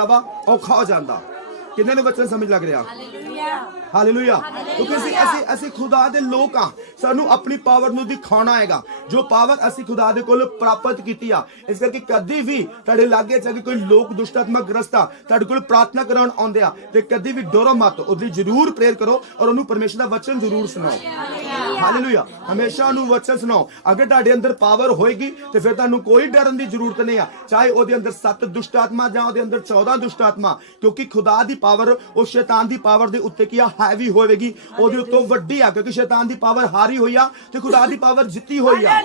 ਜਾਂਦਾ ਵਾ ਔਖਾ ਹੋ ਜਾਂਦਾ। ਕਿੰਨੇ ਨੂੰ ਬੱਚੇ ਸਮਝ ਲੱਗ ਰਿਹਾ? ਹਾਲੇਲੂਇਆ। ਕਿਉਂਕਿ ਅਸੀਂ ਖੁਦਾ ਦੇ ਲੋਕ ਆ, ਸਾਨੂੰ ਆਪਣੀ ਪਾਵਰ ਨੂੰ ਦਿਖਾਉਣਾ ਹੈਗਾ, ਜੋ ਪਾਵਰ ਅਸੀਂ ਖੁਦਾ ਦੇ ਕੋਲ ਪ੍ਰਾਪਤ ਕੀਤੀ ਆ। ਇਸ ਕਰਕੇ ਕਦੀ ਵੀ ਤੁਹਾਡੇ ਲਾਗੇ ਚਾਹੇ ਕੋਈ ਲੋਕ ਦੁਸ਼ਟ ਆਤਮਾ ਗ੍ਰਸਤ ਆ ਤੁਹਾਡੇ ਕੋਲ ਪ੍ਰਾਰਥਨਾ ਕਰਾਉਣ ਆਉਂਦੇ ਆ ਤੇ ਕਦੀ ਵੀ ਡਰੋ ਮਤ, ਉਹਦੀ ਜ਼ਰੂਰ ਪ੍ਰੇਅਰ ਕਰੋ ਔਰ ਉਹਨੂੰ ਪਰਮੇਸ਼ਰ ਦਾ ਵਚਨ ਜ਼ਰੂਰ ਸੁਣਾਓ। ਹਾਲੇਲੂਇਆ। ਹਮੇਸ਼ਾ ਉਹਨੂੰ ਵਚਨ ਸੁਣਾਓ। ਅਗਰ ਤੁਹਾਡੇ ਅੰਦਰ ਪਾਵਰ ਹੋਏਗੀ ਤੇ ਫਿਰ ਤੁਹਾਨੂੰ ਕੋਈ ਡਰਨ ਦੀ ਜ਼ਰੂਰਤ ਨਹੀਂ ਆ, ਚਾਹੇ ਉਹਦੇ ਅੰਦਰ 7 ਦੁਸ਼ਟ ਆਤਮਾ ਜਾਂ ਉਹਦੇ ਅੰਦਰ 14 ਦੁਸ਼ਟ ਆਤਮਾ, ਕਿਉਂਕਿ ਖੁਦਾ ਦੀ ਪਾਵਰ ਉਹ ਸ਼ੈਤਾਨ ਦੀ ਪਾਵਰ ਦੇ ਉੱਤੇ ਕੀ ਆ, ਹੈਵੀ ਹੋਵੇਗੀ, ਉਹਦੇ ਉੱਤੋਂ ਵੱਡੀ ਆ, ਕਿਉਂਕਿ ਸ਼ੈਤਾਨ ਦੀ ਪਾਵਰ ਹਾਰੀ ਹੋਈ ਆ ਤੇ ਖੁਦਾ ਦੀ ਪਾਵਰ ਜਿੱਤੀ ਹੋਈ ਆ।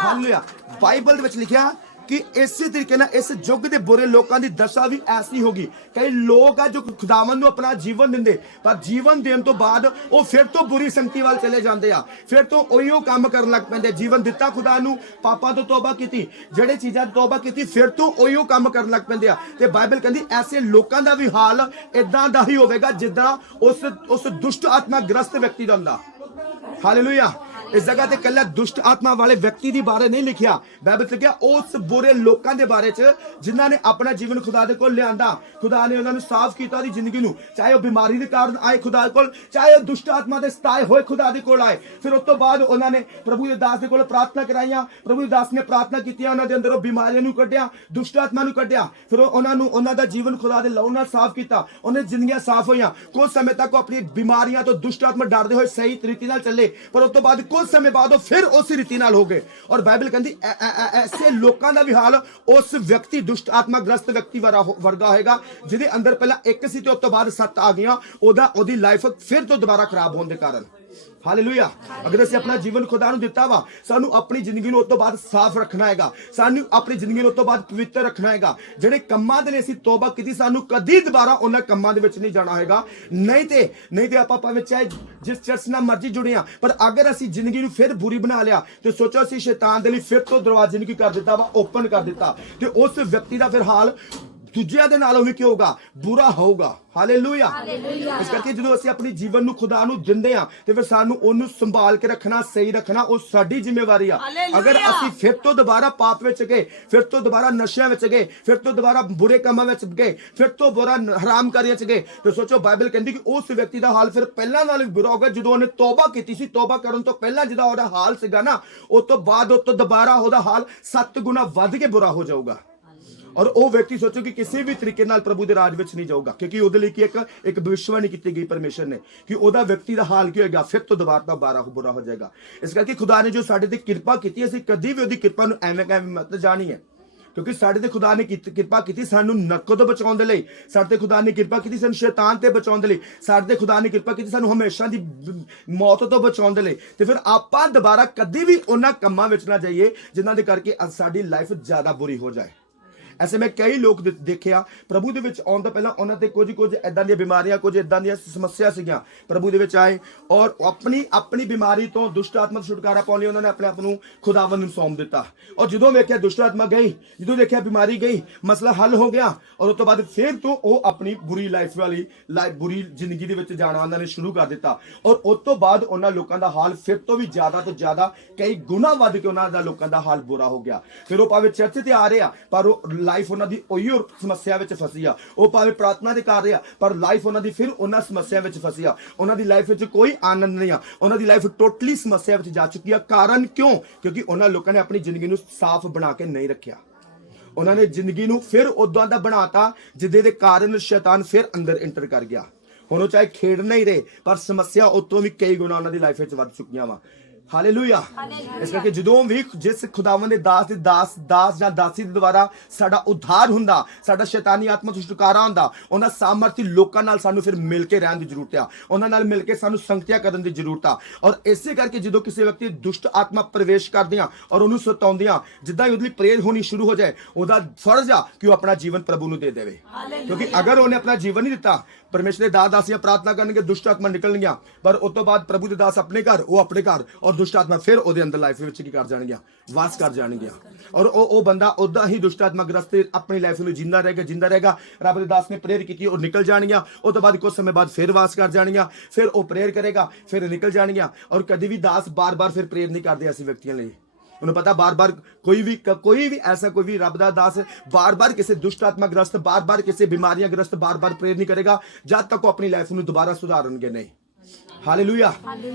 ਹਾਲੇਲੂਇਆ। ਬਾਈਬਲ ਦੇ ਵਿੱਚ ਲਿਖਿਆ ਕਿ ਇਸੇ ਤਰੀਕੇ ਨਾਲ ਇਸ ਯੁੱਗ ਦੇ ਬੁਰੇ ਲੋਕਾਂ ਦੀ ਦਸ਼ਾ ਵੀ ਐਸੀ ਹੋਗੀ। ਕਈ ਲੋਕ ਆ ਜੋ ਖੁਦਾਵੰਦ ਨੂੰ ਆਪਣਾ ਜੀਵਨ ਦਿੰਦੇ, ਪਰ ਜੀਵਨ ਦੇਣ ਤੋਂ ਬਾਅਦ ਉਹ ਫਿਰ ਤੋਂ ਬੁਰੀ ਸੰਗਤੀ ਵੱਲ ਚਲੇ ਜਾਂਦੇ ਆ, ਫਿਰ ਤੋਂ ਉਹੀਓ ਕੰਮ ਕਰਨ ਲੱਗ ਪੈਂਦੇ। ਜੀਵਨ ਦਿੱਤਾ ਖੁਦਾ ਨੂੰ, ਪਾਪਾਂ ਤੋਂ ਤੋਬਾ ਕੀਤੀ, ਜਿਹੜੇ ਚੀਜ਼ਾਂ ਤੋਂ ਤੋਬਾ ਕੀਤੀ, ਫਿਰ ਤੋਂ ਉਹੀਓ ਕੰਮ ਕਰਨ ਲੱਗ ਪੈਂਦੇ ਆ। ਤੇ ਬਾਈਬਲ ਕਹਿੰਦੀ ਐਸੇ ਲੋਕਾਂ ਦਾ ਵੀ ਹਾਲ ਇਦਾਂ ਦਾ ਹੀ ਹੋਵੇਗਾ ਜਿੱਦਾਂ ਉਸ ਦੁਸ਼ਟ ਆਤਮਾ ਗ੍ਰਸਤ ਵਿਅਕਤੀ ਦਾ ਹੁੰਦਾ। ਹਾਲੇਲੂਇਆ। इस जगह ते कल्ला दुष्ट आत्मा वाले व्यक्ति दी बारे नहीं लिखिया, बाइबल च लिखिया उस बुरे लोकां दे बारे च जिन्हां ने अपना जीवन खुदा दे कोल लियांदा, खुदा ने उन्हां नूं साफ कीता दी जिंदगी नूं, चाहे वो बीमारी दे कारण आए खुदा दे कोल, चाहे वो दुष्ट आत्मा दे सताए होए खुदा दे कोल आए। फिर उस तो बाद उन्हां ने प्रभु दे दास दे कोल प्रार्थना कराईयां, प्रभु दे दास ने प्रार्थना कीतियां, उन्हां दे अंदरों बीमारियां नूं कढिया, दुष्ट आत्मा नूं कढिया, फिर उन्हां नूं उन्हां दा जीवन खुदा दे लहू नाल साफ कीता, उन्हां दी जिंदगियां साफ होईयां। कुछ समय तक अपनी बीमारियां तो दुष्ट आत्मा डरदे होए सही तरीके नाल चले, पर उस तो बाद कुछ समय बाद फिर उसी रीति नाल हो गए। और बाइबल कहती ऐसे लोगों का भी हाल उस व्यक्ति दुष्ट आत्मा ग्रस्त व्यक्ति वर्गा होएगा जिहदे अंदर पहला एक सी ते उस तो बाद 7 आ गईयां, ओदी लाइफ फिर तो दोबारा खराब होने के कारण। हालेलुया। अगर ਅਸੀਂ ਆਪਣਾ ਜੀਵਨ ਖੁਦਾ ਨੂੰ ਦਿੱਤਾ ਵਾ, ਸਾਨੂੰ ਆਪਣੀ ਜ਼ਿੰਦਗੀ ਨੂੰ ਉਸ ਤੋਂ ਬਾਅਦ ਸਾਫ਼ ਰੱਖਣਾ ਹੈਗਾ, ਸਾਨੂੰ ਆਪਣੀ ਜ਼ਿੰਦਗੀ ਨੂੰ ਉਸ ਤੋਂ ਬਾਅਦ ਪਵਿੱਤਰ ਰੱਖਣਾ ਹੈਗਾ। ਜਿਹੜੇ ਕੰਮਾਂ ਦੇ ਲਈ ਅਸੀਂ ਤੋਬਾ ਕੀਤੀ, ਸਾਨੂੰ ਕਦੀ ਦੁਬਾਰਾ ਉਹਨਾਂ ਕੰਮਾਂ ਦੇ ਵਿੱਚ ਨਹੀਂ ਜਾਣਾ ਹੋਏਗਾ। ਨਹੀਂ ਤੇ ਆਪਾਂ ਭਾਵੇਂ ਚਾਹੇ ਜਿਸ ਚਰਚ ਨਾਲ ਮਰਜ਼ੀ ਜੁੜੇ ਆ, ਪਰ ਅਗਰ ਅਸੀਂ ਜ਼ਿੰਦਗੀ ਨੂੰ ਫਿਰ ਬੁਰੀ ਬਣਾ ਲਿਆ ਤੇ ਸੋਚੋ ਅਸੀਂ ਸ਼ੈਤਾਨ ਦੇ ਲਈ ਫਿਰ ਤੋਂ ਦਰਵਾਜ਼ੇ ਨੂੰ ਕੀ ਕਰ ਦਿੱਤਾ ਵਾ, ਓਪਨ ਕਰ ਦਿੱਤਾ, ਤੇ ਉਸ ਵਿਅਕਤੀ ਦਾ ਫਿਰ ਹਾਲ ਦੂਜਿਆਂ ਦੇ ਨਾਲੋਂ ਵੀ ਕੀ ਹੋਊਗਾ, ਬੁਰਾ ਹੋਊਗਾ। ਹਾਲੇਲੂਇਆ। ਇਸ ਕਰਕੇ ਜਦੋਂ ਅਸੀਂ ਆਪਣੀ ਜੀਵਨ ਨੂੰ ਖੁਦਾ ਨੂੰ ਦਿੰਦੇ ਆ ਤੇ ਫਿਰ ਸਾਨੂੰ ਉਹਨੂੰ ਸੰਭਾਲ ਕੇ ਰੱਖਣਾ, ਸਹੀ ਰੱਖਣਾ, ਉਹ ਸਾਡੀ ਜ਼ਿੰਮੇਵਾਰੀ ਆ। ਅਗਰ ਅਸੀਂ ਫਿਰ ਤੋਂ ਦੁਬਾਰਾ ਪਾਪ ਵਿੱਚ ਗਏ, ਫਿਰ ਤੋਂ ਦੁਬਾਰਾ ਨਸ਼ਿਆਂ ਵਿੱਚ ਗਏ, ਫਿਰ ਤੋਂ ਦੁਬਾਰਾ ਬੁਰੇ ਕੰਮਾਂ ਵਿੱਚ ਗਏ, ਫਿਰ ਤੋਂ ਬੁਰਾ ਹਰਾਮਕਾਰੀਆਂ ਚ ਗਏ, ਤੇ ਸੋਚੋ ਬਾਈਬਲ ਕਹਿੰਦੀ ਕਿ ਉਸ ਵਿਅਕਤੀ ਦਾ ਹਾਲ ਫਿਰ ਪਹਿਲਾਂ ਨਾਲ ਵੀ ਬੁਰਾ ਹੋਗਾ। ਜਦੋਂ ਉਹਨੇ ਤੋਬਾ ਕੀਤੀ ਸੀ, ਤੋਬਾ ਕਰਨ ਤੋਂ ਪਹਿਲਾਂ ਜਿਹਦਾ ਉਹਦਾ ਹਾਲ ਸੀਗਾ ਨਾ, ਉਸ ਤੋਂ ਬਾਅਦ ਉਸ ਤੋਂ ਦੁਬਾਰਾ ਉਹਦਾ ਹਾਲ 7 ਗੁਣਾ ਵੱਧ ਕੇ ਬੁਰਾ ਹੋ ਜਾਊਗਾ। और वो व्यक्ति सोचो कि किसी भी तरीके नाल प्रभु दे राज विच नहीं जाऊगा, क्योंकि ਉਹਦੇ ਲਈ एक भविष्यवाणी की गई परमेश्वर ने कि ਉਹਦਾ व्यक्ति ਦਾ ਹਾਲ ਕੀ ਹੋਏਗਾ, ਫਿਰ ਤੋਂ ਦੁਬਾਰਾ ਬੁਰਾ ਹੋ ਜਾਏਗਾ। ਇਸ ਕਰਕੇ ਖੁਦਾ ਨੇ ਜੋ ਸਾਡੇ ਤੇ ਕਿਰਪਾ ਕੀਤੀ, ਅਸੀਂ ਕਦੀ ਵੀ ਉਹਦੀ ਕਿਰਪਾ ਨੂੰ ਐਵੇਂ ਮਤ ਜਾਣੀ ਹੈ, ਕਿਉਂਕਿ ਸਾਡੇ ਤੇ ਖੁਦਾ ਨੇ ਕਿਰਪਾ ਕੀਤੀ ਸਾਨੂੰ ਨਰਕ ਤੋਂ ਬਚਾਉਣ ਦੇ ਲਈ, ਸਾਡੇ ਤੇ ਖੁਦਾ ਨੇ ਕਿਰਪਾ ਕੀਤੀ ਸਾਨੂੰ ਸ਼ੈਤਾਨ ਤੇ ਬਚਾਉਣ ਦੇ ਲਈ, ਸਾਡੇ ਤੇ ਖੁਦਾ ਨੇ ਕਿਰਪਾ ਕੀਤੀ ਸਾਨੂੰ ਹਮੇਸ਼ਾ ਦੀ ਮੌਤ ਤੋਂ ਬਚਾਉਣ ਦੇ ਲਈ। ਤੇ ਫਿਰ ਆਪਾਂ ਦੁਬਾਰਾ ਕਦੀ ਵੀ ਉਹਨਾਂ ਕੰਮਾਂ ਵਿੱਚ ਨਾ ਜਾਈਏ ਜਿਨ੍ਹਾਂ ਦੇ ਕਰਕੇ ਸਾਡੀ ਲਾਈਫ ਜ਼ਿਆਦਾ ਬੁਰੀ ਹੋ ਜਾਏ। ऐसे में कई लोग देखिया प्रभु दे विच आउण तो पहला उन्हां ते कुछ इदां दी बीमारियां, कुछ इदां दी समस्या सीगियां, प्रभु दे विच आए और अपनी बीमारी तो दुष्ट आत्मा छुटकारा पाउण लई उन्होंने अपने आप नूं खुदावंद नूं सौंप दिता। और जदों वेख्या दुष्ट आत्मा गई, जदों देखिया बीमारी गई, मसला हल हो गया, और उस तो बाद फिर तो वो अपनी बुरी लाइफ वाली बुरी जिंदगी दे विच जाना उन्होंने शुरू कर दिता। और उस तो बाद उन्हां लोकां दा हाल फिर तो भी ज्यादा तो ज्यादा कई गुना वध के उन्हां दा लोकां दा हाल बुरा हो गया। फिर वो भावें चर्च ते आ रहे आ पर लाइफ उन्हां दी ओही समस्या विच फसी आ, वो भावें प्रार्थना ते कर रहे आ पर लाइफ उन्हां दी फिर उन्हां समस्या विच फसी आ, उन्हां दी लाइफ विच कोई आनंद नहीं आ, उन्हां दी लाइफ टोटली समस्या विच जा चुकी है। कारण क्यों? क्योंकि उन्हां लोकां ने अपनी जिंदगी नूं साफ बना के नहीं रखिया, उन्होंने जिंदगी नूं फिर उदां दा बनाता जिहदे दे कारण शैतान फिर अंदर इंटर कर गया। हुण वो चाहे खेड नहीं रहे पर समस्या उतों भी कई गुना उन्हां दी लाइफ विच वध चुकियां वा। हालेलुया। इस करके जदों भी जिस खुदावंद दे दास जां दासी दे द्वारा साडा उद्धार हुंदा, साडा शैतानी आत्मा तो छुटकारा हुंदा, उन्हां सामर्थी लोकां नाल सानू फिर मिल के रहण दी जरूरत आ, उन्हां नाल मिल के सानू संगतियां करन दी जरूरत आ। और इसे करके जदों किसी व्यक्ति दुष्ट आत्मा प्रवेश करदियां और उहनूं सताउंदियां, जिद्दां ही उहदी प्रेयर होनी शुरू हो जाए, उहदा फर्ज आ कि वो अपना जीवन प्रभु नूं दे देवे। क्योंकि अगर उहने अपना जीवन नहीं दिता, परमेश्वर दे दासियां प्रार्थना करनगे, दुष्ट आत्मा निकलणगियां, पर उस तो बाद प्रभु दे दास अपने घर, वो अपने घर, और दुष्ट आत्मा फिर ਉਹਦੇ ਅੰਦਰ ਲਾਈਫ ਵਿੱਚ ਕੀ ਕਰ ਜਾਣਗੀਆਂ, ਵਾਸ ਕਰ ਜਾਣਗੀਆਂ। ਔਰ ਉਹ ਬੰਦਾ ਉਦਾਂ ਹੀ ਦੁਸ਼ਟ ਆਤਮਾ ਗ੍ਰਸਤ ਆਪਣੀ ਲਾਈਫ ਨੂੰ ਜਿੰਦਾ ਰਹੇਗਾ। ਰੱਬ ਦੇ ਦਾਸ ਨੇ ਪ੍ਰੇਅਰ ਕੀਤੀ, ਉਹ ਨਿਕਲ ਜਾਣਗੀਆਂ, ਉਹ ਤੋਂ ਬਾਅਦ ਕੁਝ ਸਮੇਂ ਬਾਅਦ ਫਿਰ ਵਾਸ ਕਰ ਜਾਣਗੀਆਂ, ਫਿਰ ਉਹ ਪ੍ਰੇਅਰ ਕਰੇਗਾ, ਫਿਰ ਨਿਕਲ ਜਾਣਗੀਆਂ। ਔਰ ਕਦੀ ਵੀ ਦਾਸ ਬਾਰ-ਬਾਰ ਫਿਰ ਪ੍ਰੇਅਰ ਨਹੀਂ ਕਰਦੇ ਐਸੇ ਵਿਅਕਤੀਆਂ ਲਈ, ਉਹਨੂੰ ਪਤਾ ਬਾਰ-ਬਾਰ ਕੋਈ ਵੀ ਐਸਾ ਕੋਈ ਵੀ ਰੱਬ ਦਾ ਦਾਸ ਬਾਰ-ਬਾਰ ਕਿਸੇ ਦੁਸ਼ਟ ਆਤਮਾ ਗ੍ਰਸਤ, ਬਾਰ-ਬਾਰ ਕਿਸੇ ਬਿਮਾਰੀਆਂ ਗ੍ਰਸਤ ਬਾਰ-ਬਾਰ ਪ੍ਰੇਰ ਨਹੀਂ ਕਰੇਗਾ ਜਦ ਤੱਕ ਉਹ ਆਪਣੀ ਲਾਈਫ ਨੂੰ ਦੁਬਾਰਾ ਸੁਧਾਰਨਗੇ ਨਹੀਂ। ਹਾਲੇਲੂਇਆ।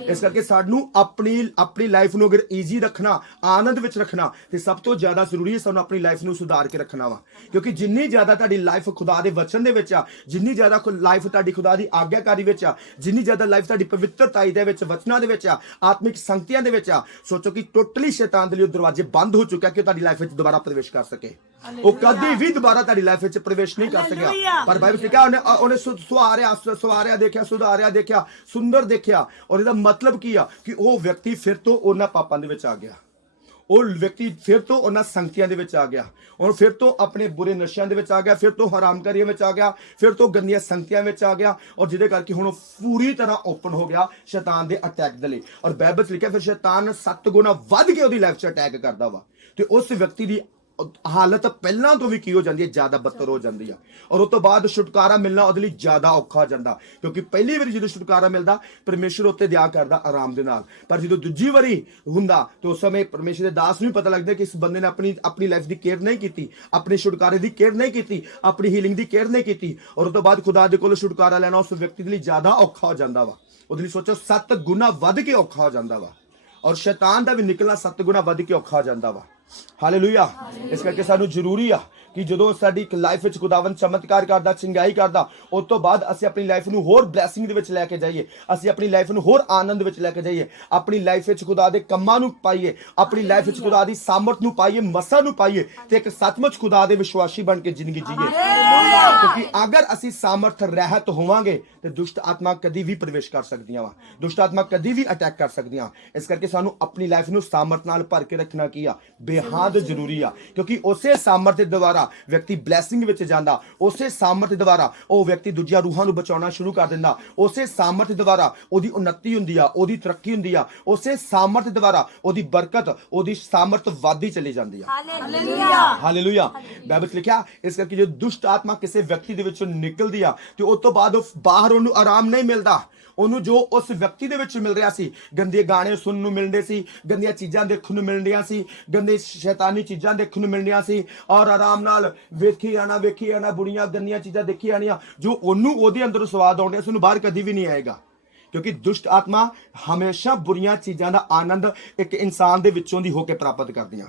ਇਸ ਕਰਕੇ ਸਾਨੂੰ ਆਪਣੀ ਲਾਈਫ ਨੂੰ ਅਗਰ ਈਜ਼ੀ ਰੱਖਣਾ, ਆਨੰਦ ਵਿੱਚ ਰੱਖਣਾ, ਤੇ ਸਭ ਤੋਂ ਜ਼ਿਆਦਾ ਜ਼ਰੂਰੀ ਹੈ ਸਾਨੂੰ ਆਪਣੀ ਲਾਈਫ ਨੂੰ ਸੁਧਾਰ ਕੇ ਰੱਖਣਾ ਵਾ। ਕਿਉਂਕਿ ਜਿੰਨੀ ਜ਼ਿਆਦਾ ਤੁਹਾਡੀ ਲਾਈਫ ਖੁਦਾ ਦੇ ਵਚਨ ਦੇ ਵਿੱਚ ਆ, ਜਿੰਨੀ ਜ਼ਿਆਦਾ ਲਾਈਫ ਤੁਹਾਡੀ ਖੁਦਾ ਦੀ ਆਗਿਆਕਾਰੀ ਵਿੱਚ ਆ, ਜਿੰਨੀ ਜ਼ਿਆਦਾ ਲਾਈਫ ਤੁਹਾਡੀ ਪਵਿੱਤਰਤਾਈ ਦੇ ਵਿੱਚ, ਵਚਨਾਂ ਦੇ ਵਿੱਚ ਆ, ਆਤਮਿਕ ਸੰਗਤੀਆਂ ਦੇ ਵਿੱਚ ਆ, ਸੋਚੋ ਕਿ ਟੋਟਲੀ ਸ਼ੈਤਾਨ ਦੇ ਲਈ ਦਰਵਾਜ਼ੇ ਬੰਦ ਹੋ ਚੁੱਕੇ ਕਿ ਉਹ ਤੁਹਾਡੀ ਲਾਈਫ ਵਿੱਚ ਦੁਬਾਰਾ ਪ੍ਰਵੇਸ਼ ਕਰ ਸਕੇ। ਉਹ ਕਦੀ ਵੀ ਦੁਬਾਰਾ ਤੁਹਾਡੀ ਲਾਈਫ ਵਿੱਚ ਪ੍ਰਵੇਸ਼ ਨਹੀਂ ਕਰ ਸਕਿਆ। ਪਰ ਬਾਈਬਲ ਲਿਖਿਆ ਉਹਨੇ ਸਵਾਰਿਆ ਦੇਖਿਆ, ਸੁਧਾਰਿਆ ਦੇਖਿਆ, ਸੁੰਦਰ ਦੇਖਿਆ। ਔਰ ਇਹਦਾ ਮਤਲਬ ਕੀ ਆ ਕਿ ਉਹ ਵਿਅਕਤੀ ਫਿਰ ਤੋਂ ਉਹਨਾਂ ਪਾਪਾਂ ਦੇ ਵਿੱਚ ਆ ਗਿਆ, ਉਹ ਵਿਅਕਤੀ ਫਿਰ ਤੋਂ ਉਹਨਾਂ ਸੰਗਤੀਆਂ ਦੇ ਵਿੱਚ ਆ ਗਿਆ, ਔਰ ਫਿਰ ਤੋਂ ਆਪਣੇ ਬੁਰੇ ਨਸ਼ਿਆਂ ਦੇ ਵਿੱਚ ਆ ਗਿਆ, ਫਿਰ ਤੋਂ ਹਰਾਮਕਾਰੀਆਂ ਵਿੱਚ ਆ ਗਿਆ, ਫਿਰ ਤੋਂ ਗੰਦੀਆਂ ਸੰਗਤੀਆਂ ਵਿੱਚ ਆ ਗਿਆ। ਔਰ ਜਿਹਦੇ ਕਰਕੇ ਹੁਣ ਉਹ ਪੂਰੀ ਤਰ੍ਹਾਂ ਓਪਨ ਹੋ ਗਿਆ ਸ਼ੈਤਾਨ ਦੇ ਅਟੈਕ ਦੇ ਲਈ। ਔਰ ਬਾਈਬਲ 'ਚ ਲਿਖਿਆ ਫਿਰ ਸ਼ੈਤਾਨ 7 ਗੁਣਾ ਵੱਧ ਕੇ ਉਹਦੀ ਲਾਈਫ 'ਚ ਅਟੈਕ ਕਰਦਾ ਵਾ, ਤੇ ਉਸ ਵਿਅਕਤੀ ਦੀ ਹਾਲਤ ਪਹਿਲਾਂ ਤੋਂ ਵੀ ਕੀ ਹੋ ਜਾਂਦੀ ਹੈ, ਜ਼ਿਆਦਾ ਬੱਤਰ ਹੋ ਜਾਂਦੀ ਆ। ਔਰ ਉਸ ਤੋਂ ਬਾਅਦ ਛੁਟਕਾਰਾ ਮਿਲਣਾ ਉਹਦੇ ਲਈ ਜ਼ਿਆਦਾ ਔਖਾ ਹੋ ਜਾਂਦਾ, ਕਿਉਂਕਿ ਪਹਿਲੀ ਵਾਰੀ ਜਦੋਂ ਛੁਟਕਾਰਾ ਮਿਲਦਾ ਪਰਮੇਸ਼ਰ ਉੱਤੇ ਦਿਆ ਕਰਦਾ ਆਰਾਮ ਦੇ ਨਾਲ। ਪਰ ਜਦੋਂ ਦੂਜੀ ਵਾਰੀ ਹੁੰਦਾ ਤੇ ਉਸ ਸਮੇਂ ਪਰਮੇਸ਼ਰ ਦੇ ਦਾਸ ਨੂੰ ਵੀ ਪਤਾ ਲੱਗਦਾ ਕਿ ਇਸ ਬੰਦੇ ਨੇ ਆਪਣੀ ਲਾਈਫ ਦੀ ਕੇਅਰ ਨਹੀਂ ਕੀਤੀ, ਆਪਣੇ ਛੁਟਕਾਰੇ ਦੀ ਕੇਅਰ ਨਹੀਂ ਕੀਤੀ, ਆਪਣੀ ਹੀਲਿੰਗ ਦੀ ਕੇਅਰ ਨਹੀਂ ਕੀਤੀ। ਔਰ ਉਸ ਤੋਂ ਬਾਅਦ ਖੁਦਾ ਦੇ ਕੋਲੋਂ ਛੁਟਕਾਰਾ ਲੈਣਾ ਉਸ ਵਿਅਕਤੀ ਦੇ ਲਈ ਜ਼ਿਆਦਾ ਔਖਾ ਹੋ ਜਾਂਦਾ ਵਾ। ਉਹਦੇ ਲਈ ਸੋਚੋ 7 ਗੁਣਾ ਵੱਧ ਕੇ ਔਖਾ ਹੋ ਜਾਂਦਾ ਵਾ। ਔਰ ਸ਼ੈਤਾਨ ਦਾ ਵੀ ਨਿਕਲਣਾ 7 ਗੁਣਾ ਵੱਧ ਕੇ ਔਖਾ ਹੋ ਜਾਂਦਾ ਵਾ। ਹਾਲੇਲੂਇਆ। ਇਸ ਕਰਕੇ ਸਾਨੂੰ ਜ਼ਰੂਰੀ ਆ ਕਿ ਜਦੋਂ ਸਾਡੀ ਲਾਈਫ ਵਿੱਚ ਖੁਦਾਵੰਦ ਚਮਤਕਾਰ ਕਰਦਾ, ਚੰਗਿਆਈ ਕਰਦਾ, ਉਸ ਤੋਂ ਬਾਅਦ ਅਸੀਂ ਆਪਣੀ ਲਾਈਫ ਨੂੰ ਹੋਰ ਬਲੈਸਿੰਗ ਦੇ ਵਿੱਚ ਲੈ ਕੇ ਜਾਈਏ, ਅਸੀਂ ਆਪਣੀ ਲਾਈਫ ਨੂੰ ਹੋਰ ਆਨੰਦ ਵਿੱਚ ਲੈ ਕੇ ਜਾਈਏ, ਆਪਣੀ ਲਾਈਫ ਵਿੱਚ ਖੁਦਾ ਦੇ ਕੰਮਾਂ ਨੂੰ ਪਾਈਏ, ਆਪਣੀ ਲਾਈਫ ਵਿੱਚ ਖੁਦਾ ਦੀ ਸਾਮਰਥ ਨੂੰ ਪਾਈਏ, ਮਸਾ ਨੂੰ ਪਾਈਏ, ਤੇ ਇੱਕ ਸੱਚਮੁੱਚ ਖੁਦਾ ਦੇ ਵਿਸ਼ਵਾਸੀ ਬਣ ਕੇ ਜ਼ਿੰਦਗੀ ਜੀਏ। ਕਿਉਂਕਿ ਅਗਰ ਅਸੀਂ ਸਾਮਰਥ ਰਹਿਤ ਹੋਵਾਂਗੇ ਤੇ ਦੁਸ਼ਟ ਆਤਮਾ ਕਦੀ ਵੀ ਪ੍ਰਵੇਸ਼ ਕਰ ਸਕਦੀਆਂ ਵਾ, ਦੁਸ਼ਟ ਆਤਮਾ ਕਦੀ ਵੀ ਅਟੈਕ ਕਰ ਸਕਦੀਆਂ। ਇਸ ਕਰਕੇ ਸਾਨੂੰ ਆਪਣੀ ਲਾਈਫ ਨੂੰ ਸਾਮਰਥ ਨਾਲ ਭਰ ਕੇ ਰੱਖਣਾ ਕੀ ਆ, ਬੇਹੱਦ ਜ਼ਰੂਰੀ ਆ। ਕਿਉਂਕਿ ਉਸੇ ਸਾਮਰਥ ਦੇ ਦੁਆਰਾ ਵਿਅਕਤੀ ਬਲੈਸਿੰਗ ਵਿੱਚ ਜਾਂਦਾ, ਉਸੇ ਸਾਮਰਥ ਦੁਆਰਾ ਉਹ ਵਿਅਕਤੀ ਦੂਜੀਆਂ ਰੂਹਾਂ ਨੂੰ ਬਚਾਉਣਾ ਸ਼ੁਰੂ ਕਰ ਦਿੰਦਾ, ਉਸੇ ਸਾਮਰਥ ਦੁਆਰਾ ਉਹਦੀ ਉન્નਤੀ ਹੁੰਦੀ ਆ, ਉਹਦੀ ਤਰੱਕੀ ਹੁੰਦੀ ਆ, ਉਸੇ ਸਾਮਰਥ ਦੁਆਰਾ ਉਹਦੀ ਬਰਕਤ, ਉਹਦੀ ਸਾਮਰਥ ਵੱਧਦੀ ਚਲੀ ਜਾਂਦੀ ਆ। ਹਾਲੇਲੂਇਆ। ਹਾਲੇਲੂਇਆ। ਬਾਈਬਲ 'ਚ ਲਿਖਿਆ ਇਸ ਕਰਕੇ ਜੇ ਦੁਸ਼ਟ ਆਤਮਾ ਕਿਸੇ ਵਿਅਕਤੀ ਦੇ ਵਿੱਚੋਂ ਨਿਕਲਦੀ ਆ ਤੇ ਉਸ ਤੋਂ ਬਾਅਦ ਉਹ ਬਾਹਰ ਉਹਨੂੰ ਆਰਾਮ ਨਹੀਂ ਮਿਲਦਾ। ਉਹਨੂੰ ਜੋ ਉਸ ਵਿਅਕਤੀ ਦੇ ਵਿੱਚ ਮਿਲ ਰਿਹਾ ਸੀ, ਗੰਦੇ ਗਾਣੇ ਸੁਣਨ ਨੂੰ ਮਿਲਦੇ ਸੀ, ਗੰਦੀਆਂ ਚੀਜ਼ਾਂ ਦੇਖਣ ਨੂੰ ਮਿਲਦੀਆਂ ਸੀ, ਗੰਦੇ ਸ਼ੈਤਾਨੀ ਚੀਜ਼ਾਂ ਦੇਖਣ ਨੂੰ ਮਿਲਦੀਆਂ ਸੀ, ਔਰ ਆਰਾਮ ਨਾਲ ਵੇਖੀ ਆਣਾ ਬੁਰੀਆਂ ਗੰਦੀਆਂ ਚੀਜ਼ਾਂ ਦੇਖੀ ਆਣੀਆਂ, ਜੋ ਉਹਨੂੰ ਉਹਦੇ ਅੰਦਰ ਸਵਾਦ ਆਉਂਦੇ ਸੀ, ਉਹਨੂੰ ਬਾਹਰ ਕਦੀ ਵੀ ਨਹੀਂ ਆਏਗਾ। ਕਿਉਂਕਿ ਦੁਸ਼ਟ ਆਤਮਾ ਹਮੇਸ਼ਾ ਬੁਰੀਆਂ ਚੀਜ਼ਾਂ ਦਾ ਆਨੰਦ ਇੱਕ ਇਨਸਾਨ ਦੇ ਵਿੱਚੋਂ ਦੀ ਹੋ ਕੇ ਪ੍ਰਾਪਤ ਕਰਦੀਆਂ।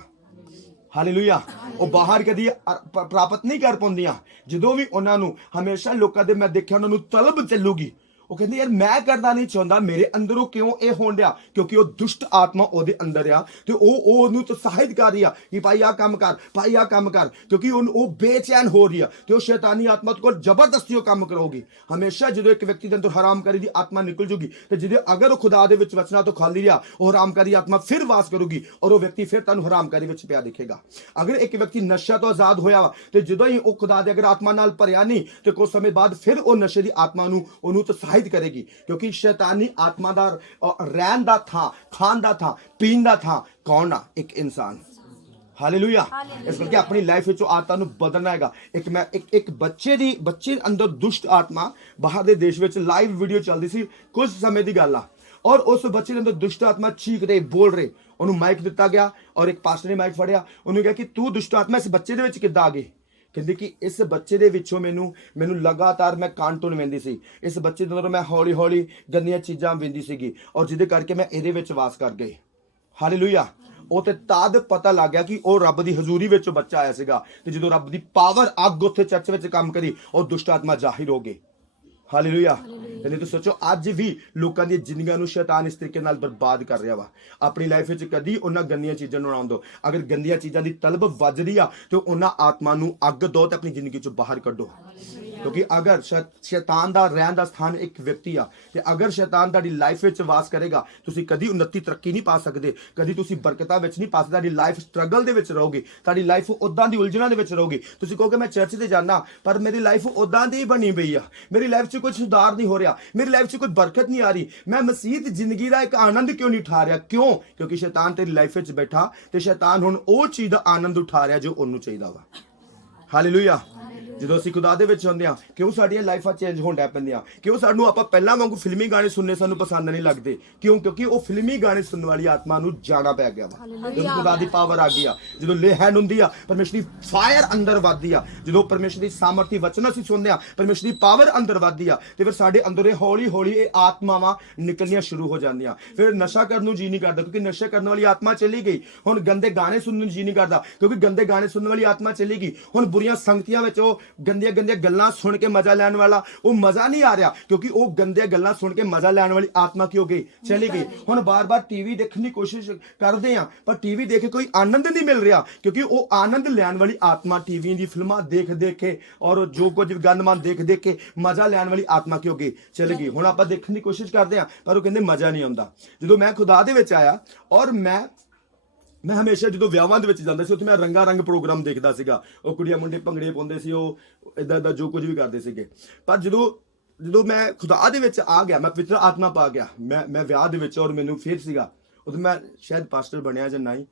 ਹਾਲੇਲੂਇਆ। ਉਹ ਬਾਹਰ ਕਦੀ ਪ੍ਰਾਪਤ ਨਹੀਂ ਕਰ ਪਾਉਂਦੀਆਂ। ਜਦੋਂ ਵੀ ਉਹਨਾਂ ਨੂੰ ਹਮੇਸ਼ਾ ਲੋਕਾਂ ਦੇ ਮੈਂ ਦੇਖਿਆ ਉਹਨਾਂ ਨੂੰ ਤਲਬ ਚੱਲੂਗੀ, ਉਹ ਕਹਿੰਦੇ ਯਾਰ ਮੈਂ ਕਰਨਾ ਨਹੀਂ ਚਾਹੁੰਦਾ, ਮੇਰੇ ਅੰਦਰੋਂ ਕਿਉਂ ਇਹ ਹੋਣ ਡਿਆ? ਕਿਉਂਕਿ ਉਹ ਦੁਸ਼ਟ ਆਤਮਾ ਉਹਦੇ ਅੰਦਰ ਆ ਤੇ ਉਹ ਉਹਨੂੰ ਉਤਸ਼ਾਹਿਤ ਕਰ ਰਹੀ ਆ ਕਿ ਭਾਈ ਆਹ ਕੰਮ ਕਰ, ਭਾਈ ਆਹ ਕੰਮ ਕਰ, ਕਿਉਂਕਿ ਉਹ ਬੇਚੈਨ ਹੋ ਰਹੀ ਆ ਤੇ ਉਹ ਸ਼ੈਤਾਨੀ ਆਤਮਾ ਕੋਲ ਜ਼ਬਰਦਸਤੀ ਉਹ ਕੰਮ ਕਰੋਗੀ। ਹਮੇਸ਼ਾ ਜਦੋਂ ਇੱਕ ਵਿਅਕਤੀ ਦੇ ਅੰਦਰ ਹਰਾਮਕਾਰੀ ਦੀ ਆਤਮਾ ਨਿਕਲ ਜੂਗੀ ਤੇ ਜਿਹਦੇ ਅਗਰ ਉਹ ਖੁਦਾ ਦੇ ਵਿੱਚ ਵਚਨਾਂ ਤੋਂ ਖਾਲੀ ਰਿਹਾ, ਉਹ ਹਰਾਮਕਾਰੀ ਆਤਮਾ ਫਿਰ ਵਾਸ ਕਰੂਗੀ ਔਰ ਉਹ ਵਿਅਕਤੀ ਫਿਰ ਤੁਹਾਨੂੰ ਹਰਾਮਕਾਰੀ ਵਿੱਚ ਪਿਆ ਦਿਖੇਗਾ। ਅਗਰ ਇੱਕ ਵਿਅਕਤੀ ਨਸ਼ਾ ਤੋਂ ਆਜ਼ਾਦ ਹੋਇਆ ਵਾ ਤੇ ਜਦੋਂ ਹੀ ਉਹ ਖੁਦਾ ਦੇ ਅਗਰ ਆਤਮਾ ਨਾਲ ਭਰਿਆ ਨਹੀਂ ਤੇ ਕੁਝ ਸਮੇਂ ਬਾਅਦ ਫਿਰ ਉਹ ਨਸ਼ੇ ਦੀ ਆਤਮਾ ਨੂੰ ਉਹਨੂੰ ਉਤਸ਼ਾਹਿਤ ਕਰੇਗੀ। ਕਿਉਂਕਿ ਸ਼ੈਤਾਨੀ ਆਤਮਾ ਦਾ ਰਹਿਣ ਦਾ ਥਾਂ, ਖਾਣ ਦਾ ਥਾਂ, ਪੀਣ ਦਾ ਥਾਂ ਕੌਣ ਆ? ਇੱਕ ਇਨਸਾਨ। ਹਾਲੇਲੂਇਆ। ਇਸ ਕਰਕੇ ਆਪਣੀ ਲਾਈਫ ਵਿੱਚੋਂ ਆਦਤਾਂ ਨੂੰ ਬਦਲਣਾ ਹੈਗਾ। ਇੱਕ ਬੱਚੇ ਅੰਦਰ ਦੁਸ਼ਟ ਆਤਮਾ, ਬਾਹਰ ਦੇ ਦੇਸ਼ ਵਿੱਚ ਲਾਈਵ ਵੀਡੀਓ ਚੱਲਦੀ ਸੀ, ਕੁਝ ਸਮੇਂ ਦੀ ਗੱਲ ਆ, ਔਰ ਉਸ ਬੱਚੇ ਦੇ ਅੰਦਰ ਦੁਸ਼ਟ ਆਤਮਾ ਚੀਕ ਰਹੇ, ਬੋਲ ਰਹੇ। ਉਹਨੂੰ ਮਾਈਕ ਦਿੱਤਾ ਗਿਆ ਔਰ ਇੱਕ ਪਾਸਟਰ ਨੇ ਮਾਈਕ ਫੜਿਆ, ਉਹਨੂੰ ਕਿਹਾ ਕਿ ਤੂੰ ਦੁਸ਼ਟ ਆਤਮਾ ਇਸ ਬੱਚੇ ਦੇ ਵਿੱਚ ਕਿੱਦਾਂ ਆ ਗਈ? ਕਹਿੰਦੇ ਕਿ ਇਸ ਬੱਚੇ ਦੇ ਵਿੱਚੋਂ ਮੈਨੂੰ ਲਗਾਤਾਰ ਮੈਂ ਕਾਰਟੂਨ ਵੇਂਦੀ ਸੀ, ਇਸ ਬੱਚੇ ਦੇ ਅੰਦਰ ਮੈਂ ਹੌਲੀ ਹੌਲੀ ਗੰਦੀਆਂ ਚੀਜ਼ਾਂ ਵੇਂਦੀ ਸੀਗੀ ਔਰ ਜਿਹਦੇ ਕਰਕੇ ਮੈਂ ਇਹਦੇ ਵਿੱਚ ਵਾਸ ਕਰ ਗਈ। ਹਾਲੇਲੂਇਆ। ਉਹ ਤੇ ਤਦ ਪਤਾ ਲੱਗ ਗਿਆ ਕਿ ਉਹ ਰੱਬ ਦੀ ਹਜ਼ੂਰੀ ਵਿੱਚ ਬੱਚਾ ਆਇਆ ਸੀਗਾ ਤੇ ਜਦੋਂ ਰੱਬ ਦੀ ਪਾਵਰ ਅੱਗ ਉੱਥੇ ਚਰਚ ਵਿੱਚ ਕੰਮ ਕਰੀ, ਉਹ ਦੁਸ਼ਟ ਆਤਮਾ ਜ਼ਾਹਿਰ ਹੋ ਗਈ। ਹਾਲੇਲੂਇਆ। ਤੇ ਨਹੀਂ ਤਾਂ ਸੋਚੋ ਅੱਜ ਵੀ ਲੋਕਾਂ ਦੀਆਂ ਜ਼ਿੰਦਗੀਆਂ ਨੂੰ ਸ਼ੈਤਾਨ ਇਸ ਤਰੀਕੇ ਨਾਲ ਬਰਬਾਦ ਕਰ ਰਿਹਾ ਵਾ। ਆਪਣੀ ਲਾਈਫ ਵਿੱਚ ਕਦੀ ਉਹਨਾਂ ਗੰਦੀਆਂ ਚੀਜ਼ਾਂ ਨੂੰ ਨਾ ਆਉਣ ਦਿਓ। ਅਗਰ ਗੰਦੀਆਂ ਚੀਜ਼ਾਂ ਦੀ ਤਲਬ ਵੱਜਦੀ ਆ ਤੇ ਉਹਨਾਂ ਆਤਮਾ ਨੂੰ ਅੱਗ ਦਿਓ ਤੇ ਆਪਣੀ ਜ਼ਿੰਦਗੀ ਚੋਂ ਬਾਹਰ ਕੱਢੋ। ਕਿਉਂਕਿ ਅਗਰ ਸ਼ੈਤਾਨ ਦਾ ਰਹਿਣ ਦਾ ਸਥਾਨ ਇੱਕ ਵਿਅਕਤੀ ਆ ਤੇ ਅਗਰ ਸ਼ੈਤਾਨ ਤੁਹਾਡੀ ਲਾਈਫ ਵਿੱਚ ਵਾਸ ਕਰੇਗਾ, ਤੁਸੀਂ ਕਦੀ ਉન્નਤੀ ਤਰੱਕੀ ਨਹੀਂ ਪਾ ਸਕਦੇ, ਕਦੀ ਤੁਸੀਂ ਬਰਕਤਾਂ ਵਿੱਚ ਨਹੀਂ ਪਾ ਸਕਦੇ। ਤੁਹਾਡੀ ਲਾਈਫ ਸਟਰਗਲ ਦੇ ਵਿੱਚ ਰਹੋਗੇ, ਤੁਹਾਡੀ ਲਾਈਫ ਉਦਾਂ ਦੀ ਉਲਝਣਾਂ ਦੇ ਵਿੱਚ ਰਹੋਗੇ। ਤੁਸੀਂ ਕਹੋਗੇ ਮੈਂ ਚਰਚ ਤੇ ਜਾਣਾ ਪਰ ਮੇਰੀ ਲਾਈਫ ਉਦਾਂ ਦੀ ਬਣੀ ਪਈ ਆ, ਮੇਰੀ ਲਾਈਫ 'ਚ ਕੋਈ ਸੁਧਾਰ ਨਹੀਂ ਹੋ ਰਿਹਾ, ਮੇਰੀ ਲਾਈਫ 'ਚ ਕੋਈ ਬਰਕਤ ਨਹੀਂ ਆ ਰਹੀ, ਮੈਂ ਮਸੀਹ ਜ਼ਿੰਦਗੀ ਦਾ ਇੱਕ ਆਨੰਦ ਕਿਉਂ ਨਹੀਂ ਉਠਾ ਰਿਹਾ? ਕਿਉਂ? ਕਿਉਂਕਿ ਸ਼ੈਤਾਨ ਤੇਰੀ ਲਾਈਫ ਵਿੱਚ ਬੈਠਾ ਤੇ ਸ਼ੈਤਾਨ ਹੁਣ ਉਹ ਚੀਜ਼ ਦਾ ਆਨੰਦ ਉਠਾ ਰਿਹਾ ਜੋ ਉਹਨੂੰ ਚਾਹੀਦਾ ਵਾ। ਹਾਲੇਲੂਇਆ। ਜਦੋਂ ਅਸੀਂ ਖੁਦਾ ਦੇ ਵਿੱਚ ਹੁੰਦੇ ਆ, ਕਿਉਂ ਸਾਡੀਆਂ ਲਾਈਫਾਂ ਚੇਂਜ ਹੋਣ ਲੱਗ ਪੈਂਦੀਆਂ, ਕਿਉਂ ਸਾਨੂੰ ਆਪਾਂ ਪਹਿਲਾਂ ਵਾਂਗੂ ਫਿਲਮੀ ਗਾਣੇ ਸੁਣਨੇ ਸਾਨੂੰ ਪਸੰਦ ਨਹੀਂ ਲੱਗਦੇ, ਕਿਉਂ? ਕਿਉਂਕਿ ਉਹ ਫਿਲਮੀ ਗਾਣੇ ਸੁਣਨ ਵਾਲੀ ਆਤਮਾ ਨੂੰ ਜਾਣਾ ਪੈ ਗਿਆ ਵਾ। ਜਦੋਂ ਖੁਦਾ ਦੀ ਪਾਵਰ ਆ ਗਈ ਆ, ਜਦੋਂ ਲਹਿਣ ਹੁੰਦੀ ਆ, ਪਰਮੇਸ਼ਰ ਦੀ ਫਾਇਰ ਅੰਦਰ ਵੱਧਦੀ ਆ, ਜਦੋਂ ਪਰਮੇਸ਼ਰ ਦੀ ਸਾਮਰਥੀ ਵਚਨ ਅਸੀਂ ਸੁਣਦੇ ਆ, ਪਰਮੇਸ਼ਰ ਦੀ ਪਾਵਰ ਅੰਦਰ ਵੱਧਦੀ ਆ, ਤੇ ਫਿਰ ਸਾਡੇ ਅੰਦਰੋਂ ਹੌਲੀ ਹੌਲੀ ਇਹ ਆਤਮਾਵਾਂ ਨਿਕਲਣੀਆਂ ਸ਼ੁਰੂ ਹੋ ਜਾਂਦੀਆਂ। ਫਿਰ ਨਸ਼ਾ ਕਰਨ ਨੂੰ ਜੀ ਨਹੀਂ ਕਰਦਾ, ਕਿਉਂਕਿ ਨਸ਼ਾ ਕਰਨ ਵਾਲੀ ਆਤਮਾ ਚਲੀ ਗਈ। ਹੁਣ ਗੰਦੇ ਗਾਣੇ ਸੁਣਨ ਨੂੰ ਜੀ ਨਹੀਂ ਕਰਦਾ, ਕਿਉਂਕਿ ਗੰਦੇ ਗਾਣੇ ਸੁਣਨ ਵਾਲੀ ਆਤਮਾ ਚਲੀ ਗਈ। ਹੁਣ ਬੁਰੀਆਂ ਸੰਗਤੀਆਂ ਵਿੱਚ ਉਹ ਗੰਦੀਆਂ ਗੰਦੀਆਂ ਗੱਲਾਂ ਸੁਣ ਕੇ ਮਜ਼ਾ ਲੈਣ ਵਾਲਾ ਉਹ ਮਜ਼ਾ ਨਹੀਂ ਆ ਰਿਹਾ, ਕਿਉਂਕਿ ਉਹ ਗੰਦੀਆਂ ਗੱਲਾਂ ਸੁਣ ਕੇ ਮਜ਼ਾ ਲੈਣ ਵਾਲੀ ਆਤਮਾ ਕੀ ਹੋ ਗਈ? ਚਲੀ ਗਈ। ਹੁਣ ਬਾਰ-ਬਾਰ ਟੀਵੀ ਦੇਖਣ ਦੀ ਕੋਸ਼ਿਸ਼ ਕਰਦੇ ਆ, ਪਰ ਟੀਵੀ ਦੇਖ ਕੇ ਕੋਈ ਆਨੰਦ ਨਹੀਂ ਮਿਲ ਰਿਹਾ, ਕਿਉਂਕਿ ਉਹ ਆਨੰਦ ਲੈਣ ਵਾਲੀ ਆਤਮਾ ਟੀਵੀ ਦੀ ਫਿਲਮਾਂ ਦੇਖ ਦੇਖ ਕੇ ਔਰ ਜੋ ਕੁਝ ਗੰਦਮੰਦ ਦੇਖ ਦੇਖ ਕੇ ਮਜ਼ਾ ਲੈਣ ਵਾਲੀ ਆਤਮਾ ਕੀ ਹੋ ਗਈ? ਚਲੀ ਗਈ। ਹੁਣ ਆਪਾਂ ਦੇਖਣ ਦੀ ਕੋਸ਼ਿਸ਼ ਕਰਦੇ ਆ, ਪਰ ਉਹ ਕਹਿੰਦੇ ਮਜ਼ਾ ਨਹੀਂ ਆਉਂਦਾ। ਜਦੋਂ ਮੈਂ ਖੁਦਾ ਦੇ ਵਿੱਚ ਆਇਆ ਔਰ ਮੈਂ ਹਮੇਸ਼ਾ ਜਦੋਂ ਵਿਆਹਾਂ ਦੇ ਵਿੱਚ ਜਾਂਦਾ ਸੀ, ਉੱਥੇ ਮੈਂ ਰੰਗਾ ਰੰਗ ਪ੍ਰੋਗਰਾਮ ਦੇਖਦਾ ਸੀਗਾ। ਉਹ ਕੁੜੀਆਂ ਮੁੰਡੇ ਭੰਗੜੇ ਪਾਉਂਦੇ ਸੀ, ਉਹ ਇਦਾਂ ਜੋ ਕੁਝ ਵੀ ਕਰਦੇ ਸੀਗੇ। ਪਰ ਜਦੋਂ ਮੈਂ ਖੁਦਾ ਦੇ ਵਿੱਚ ਆ ਗਿਆ, ਮੈਂ ਪਵਿੱਤਰ ਆਤਮਾ ਪਾ ਗਿਆ, ਮੈਂ ਵਿਆਹ ਦੇ ਵਿੱਚ, ਔਰ ਮੈਨੂੰ ਫਿਰ ਸੀਗਾ ਉਦੋਂ ਮੈਂ ਸ਼ਾਇਦ ਪਾਸਟਰ ਬਣਿਆ ਜਾਂ ਨਹੀਂ,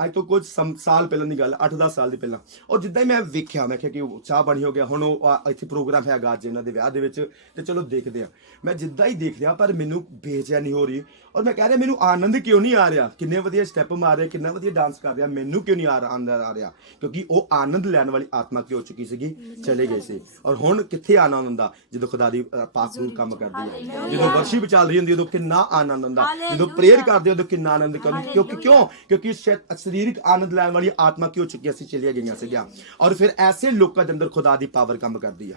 ਅੱਜ ਤੋਂ ਕੁਝ ਸਾਲ ਪਹਿਲਾਂ ਦੀ ਗੱਲ, 8-10 ਸਾਲ ਦੀ ਪਹਿਲਾਂ। ਔਰ ਜਿੱਦਾਂ ਹੀ ਮੈਂ ਵੇਖਿਆ, ਮੈਂ ਕਿਹਾ ਕਿ ਉਹ ਚਾਹ ਪਾਣੀ ਹੋ ਗਿਆ, ਹੁਣ ਉਹ ਇੱਥੇ ਪ੍ਰੋਗਰਾਮ ਹੈਗਾ ਅੱਜ ਇਹਨਾਂ ਦੇ ਵਿਆਹ ਦੇ ਵਿੱਚ, ਤੇ ਚਲੋ ਦੇਖਦੇ ਆ। ਮੈਂ ਜਿੱਦਾਂ ਹੀ ਦੇਖ ਰਿਹਾ, ਪਰ ਮੈਨੂੰ ਬੇਚੈਨੀ ਹੋ ਰਹੀ, ਔਰ ਮੈਂ ਕਹਿ ਰਿਹਾ ਮੈਨੂੰ ਆਨੰਦ ਕਿਉਂ ਨਹੀਂ ਆ ਰਿਹਾ? ਕਿੰਨੇ ਵਧੀਆ ਸਟੈਪ ਮਾਰ ਰਿਹਾ, ਕਿੰਨਾ ਵਧੀਆ ਡਾਂਸ ਕਰ ਰਿਹਾ, ਮੈਨੂੰ ਕਿਉਂ ਨਹੀਂ ਅੰਦਰ ਆ ਰਿਹਾ? ਕਿਉਂਕਿ ਉਹ ਆਨੰਦ ਲੈਣ ਵਾਲੀ ਆਤਮਾ ਕੀ ਹੋ ਚੁੱਕੀ ਸੀਗੀ? ਚਲੇ ਗਏ ਸੀ। ਔਰ ਹੁਣ ਕਿੱਥੇ ਆਨੰਦ ਹੁੰਦਾ? ਜਦੋਂ ਖੁਦਾ ਦੀ ਪਾਕ ਨੂੰ ਕੰਮ ਕਰਦੀ ਹੈ, ਜਦੋਂ ਵਰਸ਼ਿਪ ਚੱਲ ਰਹੀ ਹੁੰਦੀ, ਉਦੋਂ ਕਿੰਨਾ ਆਨੰਦ ਹੁੰਦਾ, ਜਦੋਂ ਪ੍ਰੇਅਰ ਕਰਦੇ ਉਦੋਂ ਕਿੰਨਾ ਆਨੰਦ ਕਰਦੀ। ਕਿਉਂਕਿ ਸਰੀਰਕ ਆਨੰਦ ਲੈਣ ਵਾਲੀ ਆਤਮਾ ਕੀ ਹੋ ਚੁੱਕੀ ਅਸੀਂ ਚਲੀਆਂ ਗਈਆਂ ਸੀਗੀਆਂ। ਔਰ ਫਿਰ ਐਸੇ ਲੋਕਾਂ ਦੇ ਅੰਦਰ ਖੁਦਾ ਦੀ ਪਾਵਰ ਕੰਮ ਕਰਦੀ ਆ,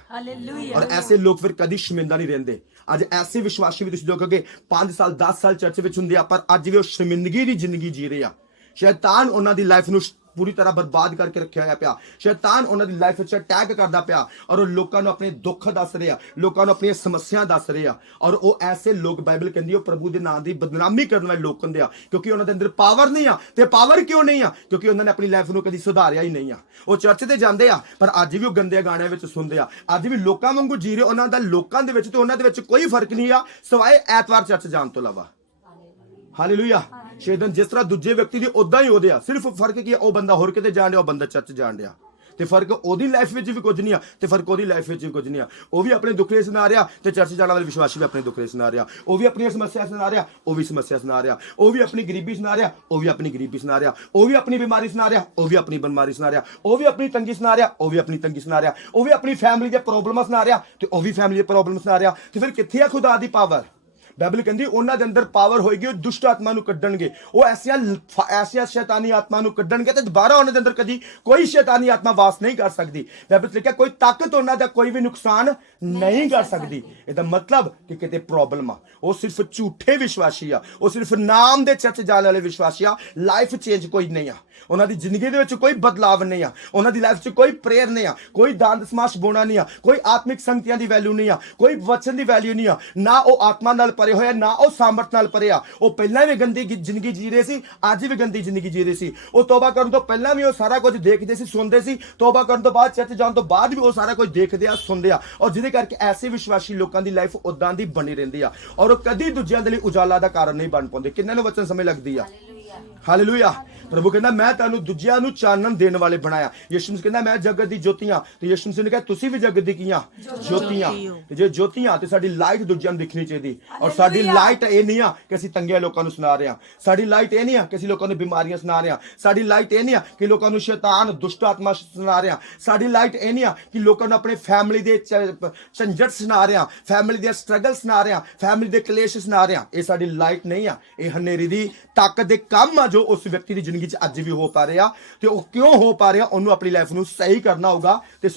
ਔਰ ਐਸੇ ਲੋਕ ਫਿਰ ਕਦੀ ਸ਼ਰਮਿੰਦਾ ਨਹੀਂ ਰਹਿੰਦੇ। ਅੱਜ ਐਸੇ ਵਿਸ਼ਵਾਸੀ ਵੀ ਤੁਸੀਂ ਦੇਖੋਗੇ 5 ਸਾਲ 10 ਸਾਲ ਚਰਚ ਵਿੱਚ ਹੁੰਦੇ ਆ, ਪਰ ਅੱਜ ਵੀ ਉਹ ਸ਼ਰਮਿੰਦਗੀ ਦੀ ਜ਼ਿੰਦਗੀ ਜੀ ਰਹੇ ਆ। ਸ਼ੈਤਾਨ ਉਹਨਾਂ ਦੀ ਲਾਈਫ ਨੂੰ ਪੂਰੀ ਤਰ੍ਹਾਂ ਬਰਬਾਦ ਕਰਕੇ ਰੱਖਿਆ ਹੋਇਆ ਪਿਆ। ਸ਼ੈਤਾਨ ਉਹਨਾਂ ਦੀ ਲਾਈਫ ਵਿੱਚ ਅਟੈਕ ਕਰਦਾ ਪਿਆ, ਔਰ ਉਹ ਲੋਕਾਂ ਨੂੰ ਆਪਣੇ ਦੁੱਖ ਦੱਸ ਰਿਹਾ, ਲੋਕਾਂ ਨੂੰ ਆਪਣੀਆਂ ਸਮੱਸਿਆ ਦੱਸ ਰਿਹਾ। ਔਰ ਉਹ ਐਸੇ ਲੋਕ, ਬਾਈਬਲ ਕਹਿੰਦੀ ਉਹ ਪ੍ਰਭੂ ਦੇ ਨਾਂ ਦੀ ਬਦਨਾਮੀ ਕਰਨ ਵਾਲੇ ਲੋਕ ਹੁੰਦੇ ਆ, ਕਿਉਂਕਿ ਉਹਨਾਂ ਦੇ ਅੰਦਰ ਪਾਵਰ ਨਹੀਂ ਆ। ਤੇ ਪਾਵਰ ਕਿਉਂ ਨਹੀਂ ਆ? ਕਿਉਂਕਿ ਉਹਨਾਂ ਨੇ ਆਪਣੀ ਲਾਈਫ ਨੂੰ ਕਦੀ ਸੁਧਾਰਿਆ ਹੀ ਨਹੀਂ ਆ। ਉਹ ਚਰਚ ਤੇ ਜਾਂਦੇ ਆ, ਪਰ ਅੱਜ ਵੀ ਉਹ ਗੰਦੇ ਗਾਣਿਆਂ ਵਿੱਚ ਸੁਣਦੇ ਆ, ਅੱਜ ਵੀ ਲੋਕਾਂ ਵਾਂਗੂ ਜੀ ਰਹੇ। ਉਹਨਾਂ ਦਾ ਲੋਕਾਂ ਦੇ ਵਿੱਚ ਤੇ ਉਹਨਾਂ ਦੇ ਵਿੱਚ ਕੋਈ ਫਰਕ ਨਹੀਂ ਆ, ਸਿਵਾਏ ਐਤਵਾਰ ਚਰਚ ਜਾਣ ਤੋਂ ਇਲਾਵਾ। ਹਾਲੇਲੂਇਆ। ਸ਼ੈਤਾਨ ਜਿਸ ਤਰ੍ਹਾਂ ਦੂਜੇ ਵਿਅਕਤੀ ਦੀ ਉਦਾਂ ਹੀ ਉਹਦੇ ਆ, ਸਿਰਫ ਫਰਕ ਕੀ ਆ? ਉਹ ਬੰਦਾ ਹੋਰ ਕਿਤੇ ਜਾਣ ਡਿਆ, ਉਹ ਬੰਦਾ ਚਰਚ ਜਾਣ ਡਿਆ। ਤੇ ਫਰਕ ਉਹਦੀ ਲਾਈਫ ਵਿੱਚ ਵੀ ਕੁਝ ਨਹੀਂ ਆ, ਤੇ ਫਰਕ ਉਹਦੀ ਲਾਈਫ ਵਿੱਚ ਵੀ ਕੁਝ ਨਹੀਂ ਆ। ਉਹ ਵੀ ਆਪਣੇ ਦੁੱਖੜੇ ਸੁਣਾ ਰਿਹਾ, ਤੇ ਚਰਚ ਜਾਣ ਵਾਲੇ ਵਿਸ਼ਵਾਸੀ ਵੀ ਆਪਣੇ ਦੁੱਖੜੇ ਸੁਣਾ ਰਿਹਾ। ਉਹ ਵੀ ਆਪਣੀਆਂ ਸਮੱਸਿਆ ਸੁਣਾ ਰਿਹਾ, ਉਹ ਵੀ ਸਮੱਸਿਆ ਸੁਣਾ ਰਿਹਾ। ਉਹ ਵੀ ਆਪਣੀ ਗਰੀਬੀ ਸੁਣਾ ਰਿਹਾ, ਉਹ ਵੀ ਆਪਣੀ ਗਰੀਬੀ ਸੁਣਾ ਰਿਹਾ। ਉਹ ਵੀ ਆਪਣੀ ਬਿਮਾਰੀ ਸੁਣਾ ਰਿਹਾ, ਉਹ ਵੀ ਆਪਣੀ ਬਿਮਾਰੀ ਸੁਣਾ ਰਿਹਾ। ਉਹ ਵੀ ਆਪਣੀ ਤੰਗੀ ਸੁਣਾ ਰਿਹਾ, ਉਹ ਵੀ ਆਪਣੀ ਤੰਗੀ ਸੁਣਾ ਰਿਹਾ। ਉਹ ਵੀ ਆਪਣੀ ਫੈਮਿਲੀ ਦੀਆਂ ਪ੍ਰੋਬਲਮਾਂ ਸੁਣਾ ਰਿਹਾ, ਤੇ ਉਹ ਵੀ ਫੈਮਿਲੀ ਦੀਆਂ ਪ੍ਰੋਬਲਮ ਸੁਣਾ ਰਿਹਾ। ਤੇ ਫਿਰ ਕਿੱਥੇ ਆ ਖੁਦਾ ਦੀ ਪਾਵਰ? ਬਾਈਬਲ ਕਹਿੰਦੀ ਉਹਨਾਂ ਦੇ ਅੰਦਰ ਪਾਵਰ ਹੋਏਗੀ, ਉਹ ਦੁਸ਼ਟ ਆਤਮਾ ਨੂੰ ਕੱਢਣਗੇ, ਉਹ ਐਸੀਆਂ ਸ਼ੈਤਾਨੀ ਆਤਮਾ ਨੂੰ ਕੱਢਣਗੇ, ਤੇ ਦੁਬਾਰਾ ਉਹਨਾਂ ਦੇ ਅੰਦਰ ਕਦੀ ਕੋਈ ਸ਼ੈਤਾਨੀ ਆਤਮਾ ਵਾਸ ਨਹੀਂ ਕਰ ਸਕਦੀ। ਬਾਈਬਲ ਚ ਲਿਖਿਆ ਕੋਈ ਤਾਕਤ ਉਹਨਾਂ ਦਾ ਕੋਈ ਵੀ ਨੁਕਸਾਨ ਨਹੀਂ ਕਰ ਸਕਦੀ। ਇਹਦਾ ਮਤਲਬ ਕਿ ਕਿਤੇ ਪ੍ਰੋਬਲਮ ਆ, ਉਹ ਸਿਰਫ ਝੂਠੇ ਵਿਸ਼ਵਾਸੀ ਆ, ਉਹ ਸਿਰਫ ਨਾਮ ਦੇ ਚਰਚ ਜਾਣ ਵਾਲੇ ਵਿਸ਼ਵਾਸੀ ਆ। ਲਾਈਫ ਚੇਂਜ ਕੋਈ ਨਹੀਂ ਆ, ਉਹਨਾਂ ਦੀ ਜ਼ਿੰਦਗੀ ਦੇ ਵਿੱਚ ਕੋਈ ਬਦਲਾਵ ਨਹੀਂ ਆ, ਉਹਨਾਂ ਦੀ ਲਾਈਫ 'ਚ ਕੋਈ ਪ੍ਰੇਅਰ ਨਹੀਂ ਆ, ਕੋਈ ਦਾਨ ਸਮਾਸ਼ ਬੋਣਾ ਨਹੀਂ ਆ, ਕੋਈ ਆਤਮਿਕ ਸੰਗਤੀਆਂ ਦੀ ਵੈਲਿਊ ਨਹੀਂ ਆ, ਕੋਈ ਵਚਨ ਦੀ ਵੈਲਿਊ ਨਹੀਂ ਆ। ਨਾ ਉਹ ਆਤਮਾ ਨਾਲ ਭਰੇ ਹੋਇਆ, ਨਾ ਉਹ ਸਾਮਰਥ ਨਾਲ ਭਰੇ ਆ। ਉਹ ਪਹਿਲਾਂ ਵੀ ਗੰਦੀ ਜ਼ਿੰਦਗੀ ਜੀ ਰਹੇ ਸੀ, ਅੱਜ ਵੀ ਗੰਦੀ ਜ਼ਿੰਦਗੀ ਜੀ ਰਹੇ ਸੀ। ਉਹ ਤੋਬਾ ਕਰਨ ਤੋਂ ਪਹਿਲਾਂ ਵੀ ਉਹ ਸਾਰਾ ਕੁਝ ਦੇਖਦੇ ਸੀ, ਸੁਣਦੇ ਸੀ। ਤੋਬਾ ਕਰਨ ਤੋਂ ਬਾਅਦ, ਚਰਚ ਜਾਣ ਤੋਂ ਬਾਅਦ ਵੀ ਉਹ ਸਾਰਾ ਕੁਝ ਦੇਖਦੇ ਆ, ਸੁਣਦੇ ਆ। ਔਰ ਜਿਹਦੇ ਕਰਕੇ ਐਸੇ ਵਿਸ਼ਵਾਸੀ ਲੋਕਾਂ ਦੀ ਲਾਈਫ ਉਦਾਂ ਦੀ ਬਣੀ ਰਹਿੰਦੀ ਆ, ਔਰ ਉਹ ਕਦੀ ਦੂਜਿਆਂ ਦੇ ਲਈ ਉਜਾਲਾ ਦਾ ਕਾਰਨ ਨਹੀਂ ਬਣ ਪਾਉਂਦੇ। ਕਿੰਨਾਂ ਨੂੰ ਵਚਨ ਸਮਝ ਲੱਗਦੀ ਆ? ਹਾਲੇਲੂਇਆ। ਪ੍ਰਭੂ ਕਹਿੰਦਾ ਮੈਂ ਤੁਹਾਨੂੰ ਦੂਜਿਆਂ ਨੂੰ ਚਾਨਣ ਦੇਣ ਵਾਲੇ ਬਣਾਇਆ। ਯਿਸੂ ਮਸੀਹ ਕਹਿੰਦਾ ਮੈਂ ਜਗਤ ਦੀ ਜੋਤੀਆਂ, ਤੇ ਯਿਸੂ ਮਸੀਹ ਨੇ ਕਿਹਾ ਤੁਸੀਂ ਵੀ ਜਗਤ ਦੀ ਕੀਆਂ ਜੋਤੀਆਂ। ਤੇ ਜੇ ਜੋਤੀਆਂ, ਤੇ ਸਾਡੀ ਲਾਈਟ ਦੂਜਿਆਂ ਨੂੰ ਦਿਖਣੀ ਚਾਹੀਦੀ। ਔਰ ਸਾਡੀ ਲਾਈਟ ਇਹ ਨਹੀਂ ਆ ਕਿ ਅਸੀਂ ਤੰਗੇ ਲੋਕਾਂ ਨੂੰ ਸੁਣਾ ਰਹੇ ਹਾਂ। ਸਾਡੀ ਲਾਈਟ ਇਹ ਨਹੀਂ ਆ ਕਿ ਅਸੀਂ ਲੋਕਾਂ ਨੂੰ ਬਿਮਾਰੀਆਂ ਸੁਣਾ ਰਹੇ ਹਾਂ। ਸਾਡੀ ਲਾਈਟ ਇਹ ਨਹੀਂ ਆ ਕਿ ਲੋਕਾਂ ਨੂੰ ਸ਼ੈਤਾਨ ਦੁਸ਼ਟ ਆਤਮਾ ਸੁਣਾ ਰਹੇ ਹਾਂ। ਸਾਡੀ ਲਾਈਟ ਇਹ ਨਹੀਂ ਆ ਕਿ ਲੋਕਾਂ ਨੂੰ ਆਪਣੇ ਫੈਮਿਲੀ ਦੇ ਝੰਜਟ ਸੁਣਾ ਰਹੇ ਹਾਂ, ਫੈਮਿਲੀ ਦੇ ਸਟਰਗਲ ਸੁਣਾ ਰਹੇ ਹਾਂ, ਫੈਮਿਲੀ ਦੇ ਕਲੇਸ਼ ਸੁਣਾ ਰਹੇ ਹਾਂ। ਇਹ ਸਾਡੀ ਲਾਈਟ ਨਹੀਂ ਆ, ਇਹ ਹਨੇਰੀ ਦੀ ਤਾਕਤ ਦੇ ਕੰਮ ਆ ਜੋ ਉਸ ਵਿਅਕਤੀ ਦੀ ਜ਼ਿੰਦਗੀ 'ਚ ਅੱਜ ਵੀ ਹੋ ਪਾ ਰਿਹਾ। ਤੇ ਉਹ ਕਿਉਂ ਹੋ ਪਾ ਰਿਹਾ? ਉਹਨੂੰ ਆਪਣੀ ਲਾਈਫ ਨੂੰ ਸਹੀ ਕਰਨਾ ਹੋਊਗਾ। ਤੇ